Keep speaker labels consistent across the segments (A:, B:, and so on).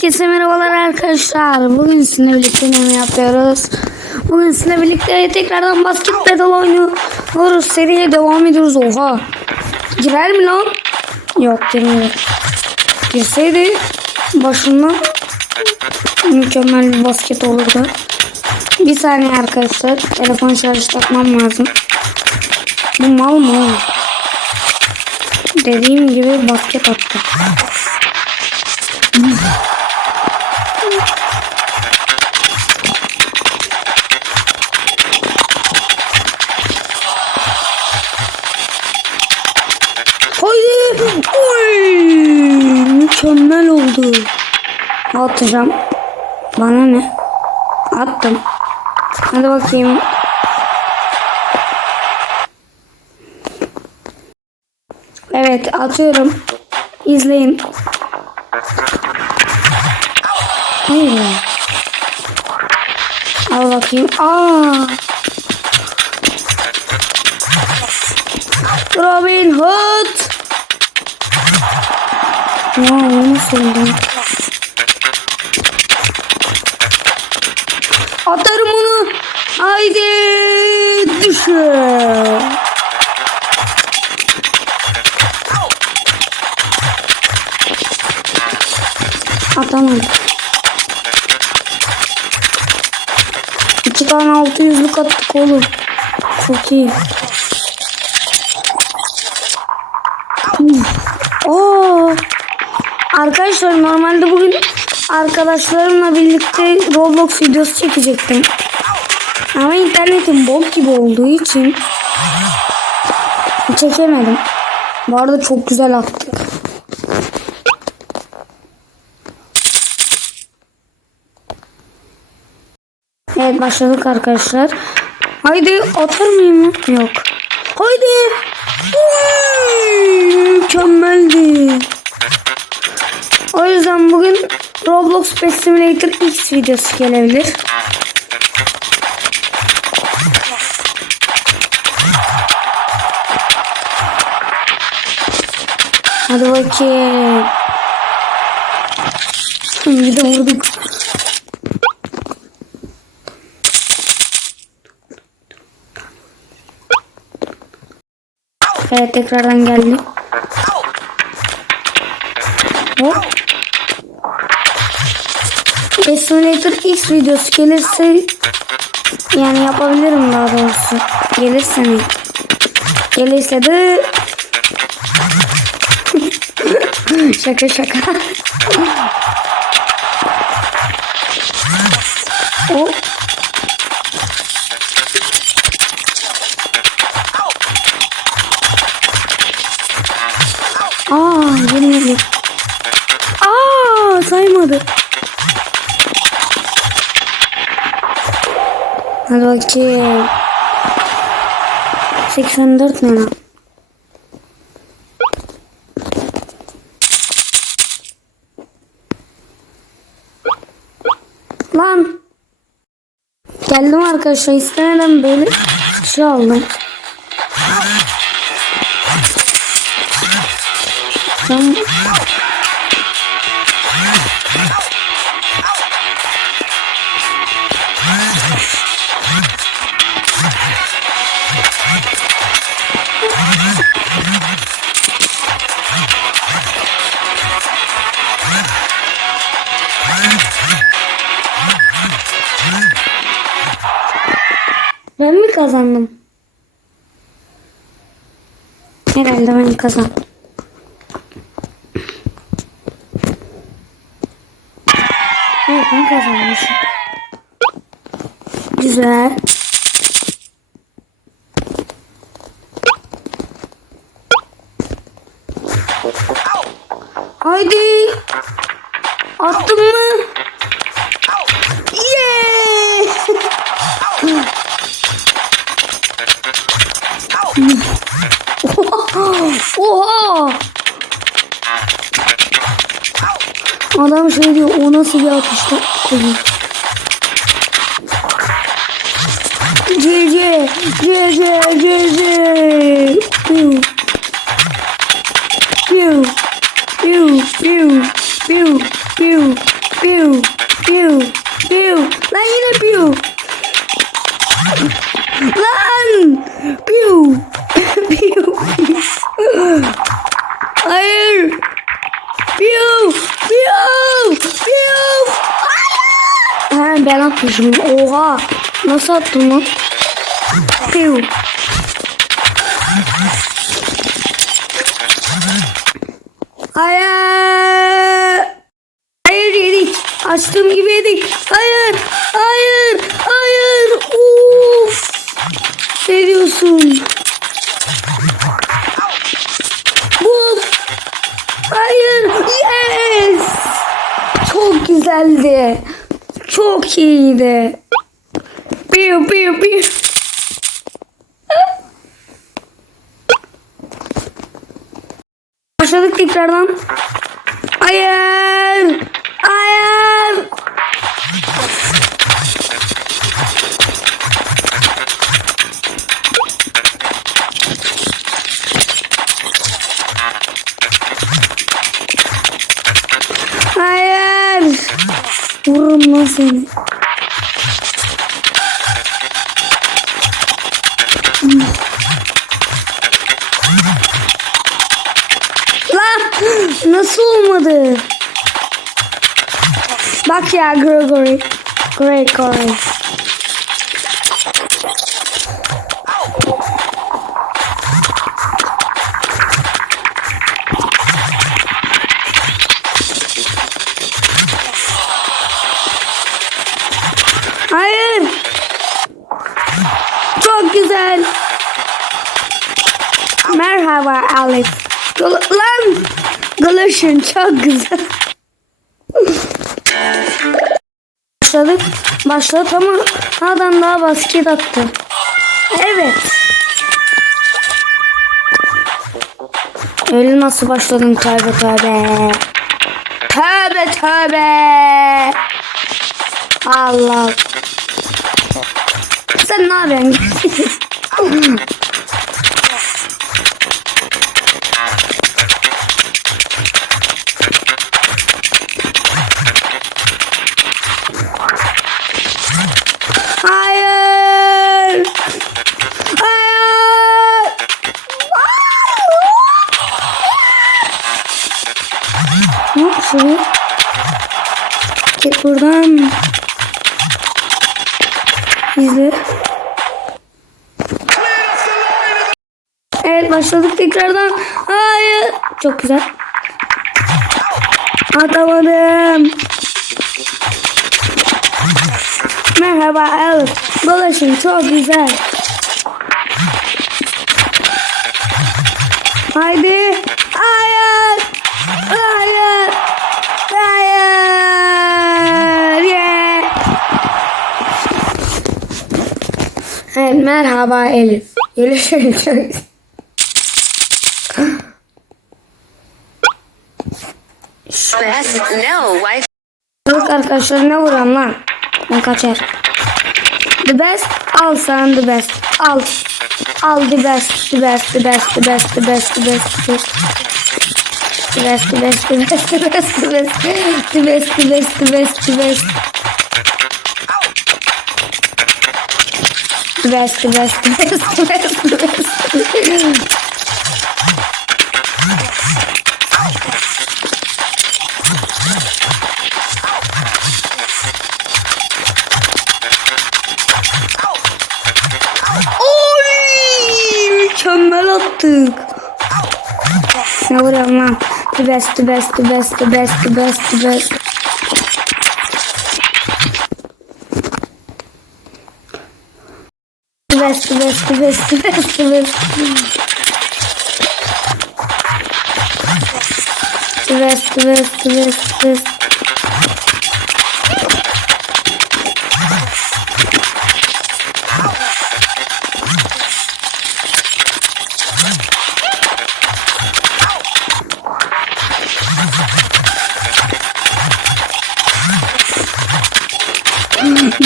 A: Herkese merhabalar arkadaşlar. Bugün sizinle birlikte ne yapıyoruz? Bugün sizinle birlikte tekrardan basket battle oynuyoruz. Seriye devam ediyoruz. Oha. Girer mi lan? Yok girmiyor. Girseydi başından mükemmel bir basket olurdu. Bir saniye arkadaşlar. Telefon şarj takmam lazım. Bu mal mı? Dediğim gibi basket attı. Haydi. Oy, mükemmel oldu. Atacağım. Bana ne? Attım. Hadi bakayım. Evet atıyorum. İzleyin. Hayır. Al bakayım. Aa. Robin Hood. Ya onu söyledim. Atarım onu. Haydi düşün. Atamam. Altı yüzlük attık oğlum. Çok iyi. Oo. Arkadaşlar normalde bugün arkadaşlarımla birlikte Roblox videosu çekecektim. Ama internetim bok gibi olduğu için çekemedim. Bu arada çok güzel attık. Evet başladık arkadaşlar. Haydi atar mıyım? Yok. Haydi. Uy, mükemmeldi. O yüzden bugün Roblox Pet Simulator X videosu gelebilir. Hadi bakayım. Bir de vurduk. Evet tekrardan geldi. Hop. Pet Simulator X videosu gelirse yani yapabilirim daha doğrusu. Gelirse mi? Gelirse de şaka şaka. Hadi bakayım. 84 ne lan? Lan. Geldim arkadaşlar istemeden böyle şey aldım. Tamam. Ben mi kazandım? Herhalde ben kazandım. Evet ben kazanmışım. Güzel. Haydi. Attın mı? Oha! Adam şey diyor o nasıl bir atış lan? Koyun. GG GG GG Piu Piu Piu Piu Piu Piu Piu. Piu. Piu. Lan yine piu. Lan. Piu. Piu. Hayır. Piu. Piu. Piu. Ha, ben atmışım. Oha. Nasıl attım lan? Piu. Hayır. Hayır yedik. Açtığım gibi yedik. Hayır. Hayır. Diyorsun? Uf. Hayır. Yes. Çok güzeldi. Çok iyiydi. Piu piu piu. Başladık tekrardan. Hayır. Hayır. Seni. Lan nasıl olmadı? Bak ya Gregory. Gregory. Gal- Lan. Galışın çok güzel. Başladık. Başladı ama adam daha basket attı. Evet. Öyle nasıl başladın tövbe tövbe. Tövbe tövbe. Allah. Sen ne yapıyorsun? Git buradan. İzle. Evet başladık tekrardan. Hayır. Çok güzel. Atamadım. Merhaba Alice. Dolaşın çok güzel. Haydi. Hayır. Hayır. Hayır. Yeah. Evet, merhaba Elif. Görüşürüz.
B: Best no wife.
A: Yok arkadaşlar ne vuran lan? Ben kaçar. The best. Al sen the best. Al. Al the best. The best. The best. The best. The best. The best. The best. The best, the best, the best, the best, the best, the best, the best, the best, the best. best, best, best, best, best. Mükemmel attık. Ne vuruyorum lan? The best, the best, the best, the best, the best, the best. bastı bastı bastı bastı bastı. Bastı bastı bastı bastı.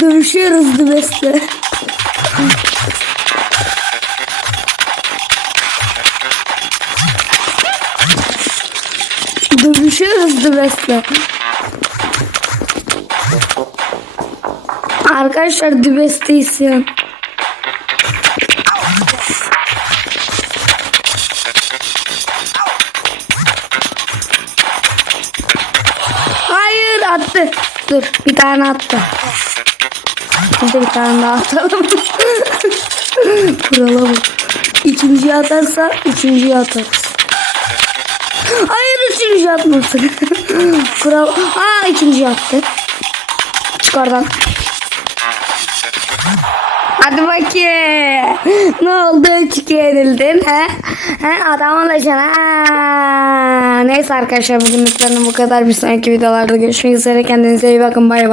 A: Dövüşüyoruz The Best'le. Dövüşüyoruz The Best'le. Arkadaşlar dübeste isyan. Hayır attı. Dur bir tane attı. De bir tane daha atalım. Kurala bak. İkinciyi atarsa üçüncüyü atarız. Hayır üçüncü atmasın. Kural. Aa ikinci attı. Çık oradan. Hadi bakayım. Ne oldu? Çık yenildin. He? He? Adam olacaksın. Ha? Neyse arkadaşlar bugünlük bu kadar. Bir sonraki videolarda görüşmek üzere. Kendinize iyi bakın. Bay bay.